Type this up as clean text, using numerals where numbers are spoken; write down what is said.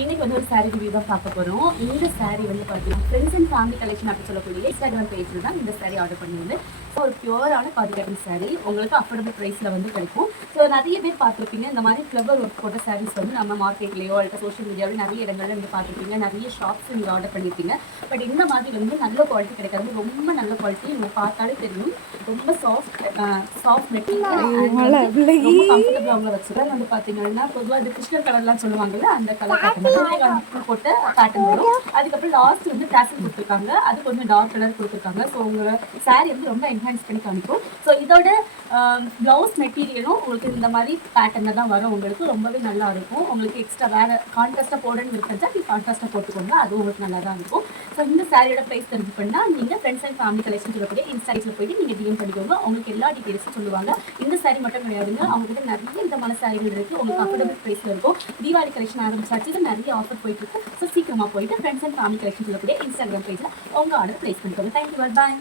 இன்னைக்கு வந்து ஒரு சாரீ ரிவ்யூ தான் பார்க்க போகிறோம். இந்த சாரீ வந்து பார்த்தீங்கன்னா ஃப்ரெண்ட்ஸ் அண்ட் ஃபேமிலி கலெக்ஷன் அப்படின்னு சொல்லக்கூடிய இன்ஸ்டாகிராம் பேஜில் தான் இந்த சாரீ ஆர்டர் பண்ணியிருந்து. ஸோ ஒரு பியூரான காதி காட்டன் சாரீ உங்களுக்கு அஃபோர்டபுள் ப்ரைஸில் வந்து கிடைக்கும். ஸோ நிறைய பேர் பார்த்துருப்பீங்க இந்த மாதிரி ஃப்ளவர் ஒர்க் போட்ட சாரீஸ் வந்து நம்ம மார்க்கெட்லேயோ அல்லது சோஷியல் மீடியாவிலே நிறைய இடங்கள்ல நீங்கள் பார்த்துருப்பீங்க, நிறைய ஷாப்ஸ் நீங்கள் ஆர்டர் பண்ணியிருப்பீங்க. பட் இந்த மாதிரி வந்து நல்ல குவாலிட்டி கிடைக்காது, ரொம்ப நல்ல குவாலிட்டி. உங்களுக்கு பார்த்தாலே தெரியும், ரொம்ப சாஃப்ட் மெட்டீரியல், ரொம்ப கம்ஃபர்டபுள். அவங்கள வச்சுக்கலாம் வந்து பார்த்தீங்கன்னா பொதுவாக இந்த கிருஷ்ணர் கலர்லாம் சொல்லுவாங்கல்ல, அந்த கலர் காட்டன் போட்ட காட்டன் வரும். அதுக்கப்புறம் லாஸ்ட் வந்து டேசல் கொடுத்துருக்காங்க, அது கொஞ்சம் டார்க் கலர் கொடுத்துருக்காங்க. ஸோ உங்களோட சாரீ வந்து ரொம்ப என்ஹான்ஸ் பண்ணி காமிக்கும். ஸோ இதோட ப்ளவுஸ் மெட்டீரியலும் உங்களுக்கு இந்த மாதிரி பேட்டர்னில் தான் வரும். உங்களுக்கு ரொம்பவே நல்லா இருக்கும். உங்களுக்கு எக்ஸ்ட்ரா வேறு கான்ட்ராஸ்ட்டாக போடணும்னு இருக்கிறதா நீங்கள் கான்ட்ராஸ்ட்டாக போட்டுக்கோங்க, அதுவும் உங்களுக்கு நல்லா தான் இருக்கும். ஸோ இந்த சாரியோட ப்ரைஸ் தெரிஞ்சு பண்ணால் நீங்கள் ஃப்ரெண்ட்ஸ் அண்ட் ஃபேமிலி கலெக்ஷன் சொல்லக்கூடிய இன்ஸ்டாகிராமில் போய்ட்டு நீங்கள் டிஎம் பண்ணிக்கோங்க. உங்களுக்கு எல்லா டீட்டெயில்ஸும் சொல்லுவாங்க. இந்த சாரீ மட்டும் கிடையாதுங்க, அவங்ககிட்ட நிறைய விதமான சாரிகள் இருக்குது. உங்களுக்கு அஃபோர்டபுள் ப்ரைஸில் இருக்கும். தீபாவளி கலெக்ஷன் ஆரம்பிச்சாச்சு, இது நிறைய ஆஃபர் போயிட்டு இருக்கு. ஸோ சீக்கிரமாக போயிட்டு ஃப்ரெண்ட்ஸ் அண்ட் ஃபேமிலி கலெக்ஷன் சொல்லக்கூடிய இன்ஸ்டாகிராம் பேஜில் உங்கள் ஆர்டர் ப்ளேஸ் பண்ணிக்கோங்க. தேங்க்யூ, பாய்.